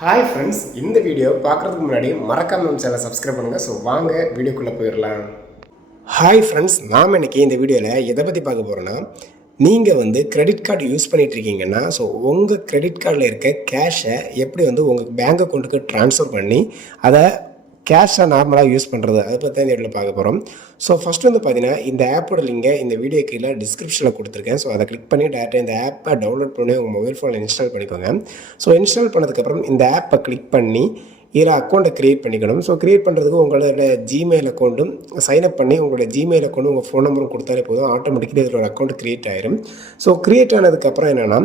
Hi friends, இந்த video பார்க்குறதுக்கு முன்னாடி மறக்காம நம்ம சேனலை சப்ஸ்கிரைப் பண்ணுங்கள். ஸோ வாங்க வீடியோக்குள்ளே போயிடலாம். ஹாய் ஃப்ரெண்ட்ஸ், நாம் இன்றைக்கி இந்த வீடியோவில் எதை பற்றி பார்க்க போகிறோன்னா, நீங்கள் கிரெடிட் கார்டு யூஸ் பண்ணிகிட்ருக்கீங்கன்னா ஸோ உங்கள் கிரெடிட் கார்டில் இருக்க கேஷை எப்படி உங்கள் பேங்க் அக்கௌண்ட்டுக்கு ட்ரான்ஸ்ஃபர் பண்ணி அதை கேஷை நார்மலாக யூஸ் பண்ணுறது அதை பற்றி இந்த வீடியோவில் பார்க்க போகிறோம். ஸோ ஃபஸ்ட்டு பார்த்தீங்கன்னா இந்த ஆப்போட லிங்கை இந்த வீடியோ கீழே டிஸ்கிரிப்ஷனில் கொடுத்துருக்கேன். ஸோ அதை கிளிக் பண்ணி டேரெக்டாக இந்த ஆப்பை டவுன்லோட் பண்ணி உங்கள் மொபைல் ஃபோனில் இன்ஸ்டால் பண்ணிக்கோங்க. ஸோ இன்ஸ்டால் பண்ணதுக்கப்புறம் இந்த ஆப்பை கிளிக் பண்ணி இதில் அக்கௌண்ட்டை க்ரியேட் பண்ணிக்கணும். ஸோ க்ரியேட் பண்ணுறதுக்கு உங்களோட ஜிமெயில் அக்கௌண்ட்டும் சைன்அப் பண்ணி உங்களோட ஜிமெயில் அக்கௌண்ட்டும் உங்கள் ஃபோன் நம்பரும் கொடுத்தாலே போதும், ஆட்டோமேட்டிக்கலி இதில் ஒரு அக்கௌண்ட் க்ரியேட் ஆயிரும். ஸோ க்ரியேட் ஆனதுக்கப்புறம் என்னென்னா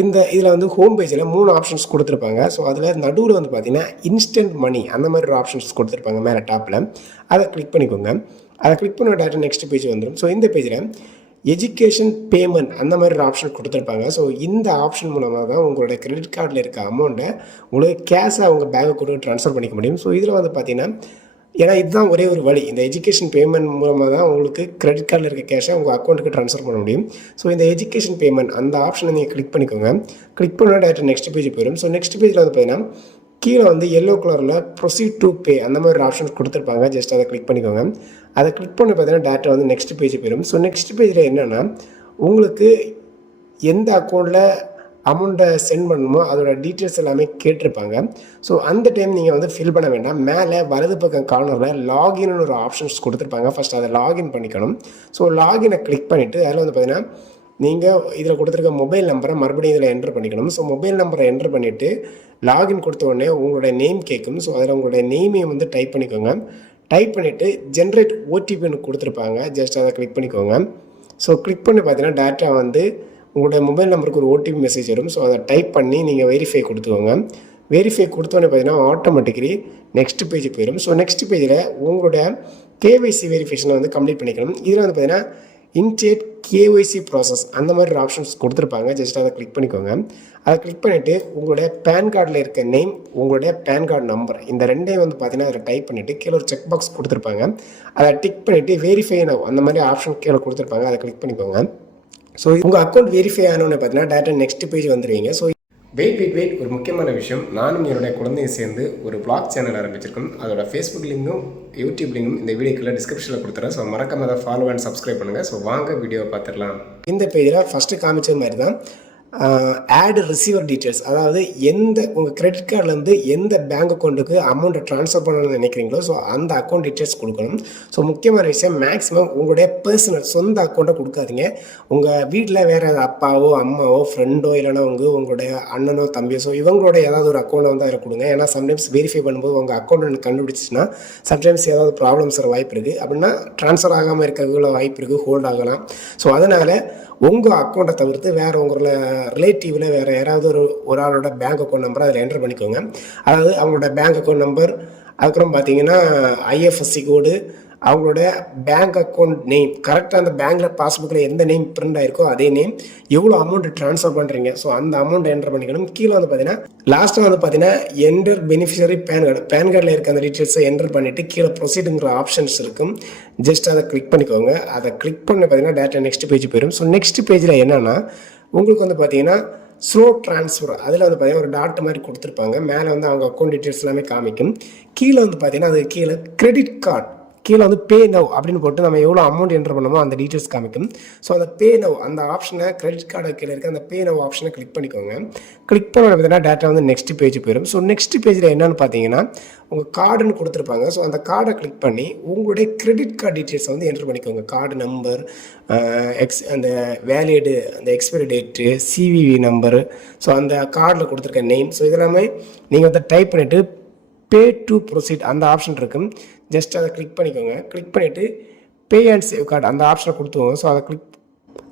இதில் ஹோம் பேஜில் 3 ஆப்ஷன்ஸ் கொடுத்துருப்பாங்க. ஸோ அதில் நடுவில் பார்த்தீங்கன்னா இன்ஸ்டன்ட் மணி அந்த மாதிரி ஒரு ஆப்ஷன்ஸ் கொடுத்துருப்பாங்க மேலே டாப்பில். அதை கிளிக் பண்ணிக்கோங்க. அதை கிளிக் பண்ண டேரெக்டாக நெக்ஸ்ட் பேஜ் வந்துடும். ஸோ இந்த பேஜில் எஜுகேஷன் பேமெண்ட் அந்த மாதிரி ஒரு ஆப்ஷன் கொடுத்துருப்பாங்க. ஸோ இந்த ஆப்ஷன் மூலமாக தான் உங்களோட கிரெடிட் கார்டில் இருக்க அமௌண்ட்டை உங்களுக்கு கேஷாக உங்கள் பேங்க் அக்கௌண்ட்டுக்கு ட்ரான்ஸ்ஃபர் பண்ணிக்க முடியும். ஸோ இதில் பார்த்தீங்கன்னா ஏன்னா இதுதான் ஒரே ஒரு வழி, இந்த எஜுகேஷன் பேமெண்ட் மூலமாக தான் உங்களுக்கு கிரெடிட் கார்டில் இருக்க கேஷை உங்கள் அக்கௌண்ட்டுக்கு ட்ரான்ஸ்ஃபர் பண்ண முடியும். ஸோ இந்த எஜுகேஷன் பேமெண்ட் அந்த ஆப்ஷனை நீங்கள் கிளிக் பண்ணிக்கோங்க. கிளிக் பண்ணால் டேரெக்டாக நெக்ஸ்ட் பேஜ் போயிடும். ஸோ நெக்ஸ்ட் பேஜில் பார்த்தீங்கன்னா கீழே எல்லோ கலரில் ப்ரொசீட் டு பே அந்த மாதிரி ஒரு ஆப்ஷன்ஸ் கொடுத்துருப்பாங்க. ஜஸ்ட் அதை கிளிக் பண்ணிக்கோங்க. அதை கிளிக் பண்ணி பார்த்தீங்கன்னா டேரெக்டாக நெக்ஸ்ட் பேஜ் போயிடும். ஸோ நெக்ஸ்ட் பேஜில் என்னென்னா உங்களுக்கு எந்த அக்கௌண்ட்டில் அமௌண்ட்டை சென்ட் பண்ணணுமோ அதோட டீட்டெயில்ஸ் எல்லாமே கேட்டிருப்பாங்க. ஸோ அந்த டைம் நீங்கள் ஃபில் பண்ண வேண்டாம். மேலே வலது பக்கம் கார்னரில் லாகின்னு ஒரு ஆப்ஷன்ஸ் கொடுத்துருப்பாங்க. ஃபஸ்ட் அதை லாகின் பண்ணிக்கணும். ஸோ லாகினை கிளிக் பண்ணிவிட்டு அதில் பார்த்தீங்கன்னா நீங்கள் இதில் கொடுத்துருக்க மொபைல் நம்பரை மறுபடியும் இதில் என்ட்ரு பண்ணிக்கணும். ஸோ மொபைல் நம்பரை என்ட்ரு பண்ணிவிட்டு லாகின் கொடுத்த உடனே உங்களுடைய நேம் கேட்கும். ஸோ அதில் உங்களுடைய நேமையை டைப் பண்ணிக்கோங்க. டைப் பண்ணிவிட்டு ஜென்ரேட் ஓடிபின்னு கொடுத்துருப்பாங்க. ஜஸ்ட் அதை கிளிக் பண்ணிக்கோங்க. ஸோ கிளிக் பண்ணி பார்த்தீங்கன்னா டேரெக்டாக உங்களுடைய மொபைல் நம்பருக்கு ஒரு ஓடிபி மெசேஜ் வரும். ஸோ அதை டைப் பண்ணி நீங்கள் வெரிஃபை கொடுத்துக்கோங்க. வெரிஃபை கொடுத்தோன்னே பார்த்தீங்கன்னா ஆட்டோமேட்டிக்கலி நெக்ஸ்ட் பேஜ் போயிடும். ஸோ நெக்ஸ்ட் பேஜில் உங்களுடைய கேஒய்சி வெரிஃபிகேஷனை கம்ப்ளீட் பண்ணிக்கணும். இதில் பார்த்தீங்கன்னா இன்டேட் கேஒய்சி ப்ராசஸ் அந்த மாதிரி ஒரு ஆப்ஷன்ஸ் கொடுத்துருப்பாங்க. ஜஸ்ட் அதை கிளிக் பண்ணிக்கோங்க. அதை கிளிக் பண்ணிவிட்டு உங்களுடைய பேன் கார்டில் இருக்க நேம், உங்களுடைய பேன் கார்டு நம்பர் இந்த ரெண்டையும் பார்த்தீங்கன்னா அதில் டைப் பண்ணிவிட்டு கீழே ஒரு செக் பாக்ஸ் கொடுத்துருப்பாங்க. அதை டிக் பண்ணிவிட்டு வெரிஃபை நவ் அந்த மாதிரி ஆப்ஷன் கீழே கொடுத்துருப்பாங்க. அதை கிளிக் பண்ணிக்கோங்க. ஸோ உங்கள் அக்கௌண்ட் வெரிஃபை ஆனோன்னு பார்த்தீங்கன்னா டேரெக்டாக நெக்ஸ்ட் பேஜ் வந்துடுவீங்க. ஸோ வெயிட் ஒரு முக்கியமான விஷயம், நானும் என்னுடைய குழந்தையை சேர்ந்து ஒரு ப்ளாக் சேனல் ஆரம்பிச்சிருக்கோம். அதோட ஃபேஸ்புக் லிங்கும் யூடியூப் லிங்கும் இந்த வீடியோக்குள்ள டிஸ்கிரிப்ஷனில் கொடுத்துறேன். ஸோ மறக்காம அதை ஃபாலோ அண்ட் சப்ஸ்கிரைப் பண்ணுங்கள். ஸோ வாங்க வீடியோவை பார்த்துடலாம். இந்த பேஜில் ஃபஸ்ட்டு காமிச்ச மாதிரி தான் ஆட் ரிசீவர் டீட்டெயில்ஸ், அதாவது உங்கள் கிரெடிட் கார்டிலேருந்து எந்த பேங்க் அக்கௌண்ட்டுக்கு அமௌண்ட்டை ட்ரான்ஸ்ஃபர் பண்ணணும்னு நினைக்கிறீங்களோ ஸோ அந்த அக்கௌண்ட் டீட்டெயில்ஸ் கொடுக்கணும். ஸோ முக்கியமான விஷயம், மேக்ஸிமம் உங்களுடைய பர்சனல் சொந்த அக்கௌண்ட்டை கொடுக்காதீங்க. உங்கள் வீட்டில் வேறு அப்பாவோ அம்மாவோ ஃப்ரெண்டோ இல்லைனா உங்களுடைய அண்ணனோ தம்பியோ ஸோ இவங்களோட ஏதாவது ஒரு அக்கௌண்ட்டை அதில் கொடுங்க. ஏன்னா சம்டைம்ஸ் வெரிஃபை பண்ணும்போது உங்கள் அக்கௌண்ட் கண்டுபிடிச்சிச்சுன்னா சம்டைம்ஸ் ஏதாவது ப்ராப்ளம்ஸ் வர வாய்ப்பு இருக்குது. அப்படின்னா ட்ரான்ஸ்ஃபர் ஆகாமல் இருக்கிறதுக்குள்ள வாய்ப்பு இருக்குது, ஹோல்ட் ஆகலாம். ஸோ அதனால் உங்கள் அக்கௌண்ட்டை தவிர்த்து வேறு உங்களோட ரிலேட்டிவில் வேறு யாராவது ஒரு ஆளோட பேங்க் அக்கௌண்ட் நம்பரை அதில் என்ட்ரு பண்ணிக்கோங்க. அதாவது அவங்களோட பேங்க் அக்கௌண்ட் நம்பர், அதுக்கப்புறம் பார்த்தீங்கன்னா ஐஎஃப்எஸ்சி கோடு, அவங்களோட பேங்க் அக்கௌண்ட் நேம், கரெக்டாக அந்த பேங்க்கில் பாஸ்புக்கில் எந்த நேம் பிரிண்ட் ஆயிருக்கோ அதே நேம், எவ்வளோ அமௌண்ட் ட்ரான்ஸ்ஃபர் பண்ணுறீங்க ஸோ அந்த அமௌண்ட் என்ட்ரு பண்ணிக்கணும். கீழே பார்த்தீங்கன்னா லாஸ்ட்டாக பார்த்தீங்கன்னா என்டர் பெனிஃபிஷரி பேன் கார்டில் இருக்க அந்த டீட்டெயில்ஸை என்டர் பண்ணிவிட்டு கீழே ப்ரொசீடுங்கிற ஆப்ஷன்ஸ் இருக்கும். ஜஸ்ட் அதை கிளிக் பண்ணிக்கோங்க. அதை கிளிக் பண்ணி பார்த்தீங்கன்னா டேரெக்டாக நெக்ஸ்ட் பேஜ் போயிடும். ஸோ நெக்ஸ்ட் பேஜில் என்னென்னா உங்களுக்கு பார்த்தீங்கன்னா ஸ்லோ ட்ரான்ஸ்ஃபர் அதில் பார்த்தீங்கன்னா ஒரு டாட் மாதிரி கொடுத்துருப்பாங்க. மேலே அவங்க அக்கௌண்ட் டீட்டெயில்ஸ் எல்லாமே காமிக்கும். கீழே பார்த்தீங்கன்னா அது கீழே கிரெடிட் கார்டு கீழே பே நவ் அப்படின்னு போட்டு நம்ம எவ்வளோ அமௌண்ட் என்ட்ரு பண்ணமோ அந்த டீட்டெயில்ஸ் காமிக்கும். ஸோ அந்த பே நவ் அந்த ஆப்ஷனை கிரெடிட் கார்டு கீழே இருக்க அந்த பே நவ் ஆப்ஷனை கிளிக் பண்ணிக்கோங்க. கிளிக் பண்ண பார்த்தீங்கன்னா டேட்டா நெக்ஸ்ட் பேஜ் போயிடும். ஸோ நெக்ஸ்ட் பேஜில் என்னென்னு பார்த்தீங்கன்னா உங்கள் கார்டுன்னு கொடுத்துருப்பாங்க. ஸோ அந்த கார்டை கிளிக் பண்ணி உங்களுடைய கிரெடிட் கார்டு டீட்டெயில்ஸை என்ட்ரு பண்ணிக்கோங்க. கார்டு நம்பர், அந்த வேலிடு, அந்த expiry date, CVV number, so அந்த கார்டில் கொடுத்துருக்க நேம், ஸோ இதெல்லாமே நீங்கள் டைப் பண்ணிவிட்டு பே டு ப்ரொசீட் அந்த ஆப்ஷன் இருக்கும். ஜஸ்ட் அதை கிளிக் பண்ணிக்கோங்க. கிளிக் பண்ணிவிட்டு பே அண்ட் சேவ் கார்டு அந்த ஆப்ஷனை கொடுத்துவோங்க. ஸோ அதை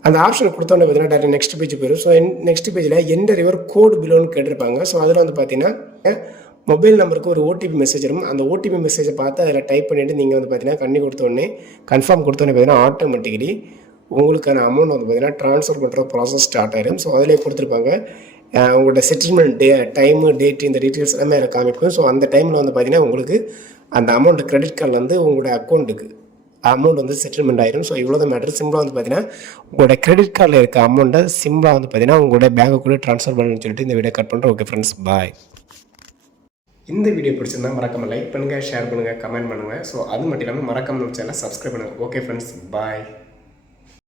அந்த ஆப்ஷனை கொடுத்தோன்னே பார்த்தீங்கன்னா டேரக்ட் நெக்ஸ்ட் பேஜ் போயிடும். ஸோ நெக்ஸ்ட் பேஜில் என்டர் யுவர் கோடு பிலோன்னு கேட்டிருப்பாங்க. ஸோ அதில் பார்த்தீங்கன்னா மொபைல் நம்பருக்கு ஒரு ஓடிபி மெசேஜ் வரும். அந்த ஓடிபி மெசேஜை பார்த்து அதில் டைப் பண்ணிவிட்டு நீங்கள் பார்த்தீங்கன்னா கண்ணி கொடுத்தோடனே கன்ஃபார்ம் கொடுத்தோன்னே பார்த்தீங்கன்னா ஆட்டோமேட்டிக்கலி உங்களுக்கான அமௌண்ட் பார்த்தீங்கன்னா ட்ரான்ஸ்ஃபர் பண்ணுற ப்ராசஸ் ஸ்டார்ட் ஆயிடும். ஸோ அதிலே கொடுத்துருப்பாங்க உங்களோட செட்டில்மெண்ட் டைமு டேட்டு இந்த டீட்டெயில்ஸ் எல்லாமே அதில் காமிக்கும். ஸோ அந்த டைமில் பார்த்தீங்கன்னா உங்களுக்கு அந்த அமௌண்ட் கிரெடிட் கார்டில் உங்களோட அக்கௌண்ட்டுக்கு அமௌண்ட் செட்டில்மெண்ட் ஆயிரும். ஸோ இவ்வளோ தான் மேட்ரு. சிம்பிளாக பார்த்தீங்கன்னா உங்களோட கிரெடிட் கார்டில் இருக்க அமௌண்ட்டை சிம்பிளாக பார்த்தீங்கன்னா உங்களோட பேங்க்கு கூட ட்ரான்ஸ்ஃபர் பண்ணணும்னு சொல்லிட்டு இந்த வீடியோ கட் பண்ணுறேன். ஓகே ஃப்ரெண்ட்ஸ், பாய். இந்த வீடியோ பிடிச்சிருந்தா மறக்காமல் லைக் பண்ணுங்கள், ஷேர் பண்ணுங்கள், கமெண்ட் பண்ணுங்கள். ஸோ அது மட்டும் இல்லாமல் மறக்காமல் நம்ம சேனலை சப்ஸ்கிரைப் பண்ணுங்கள். ஓகே ஃப்ரெண்ட்ஸ், பாய்.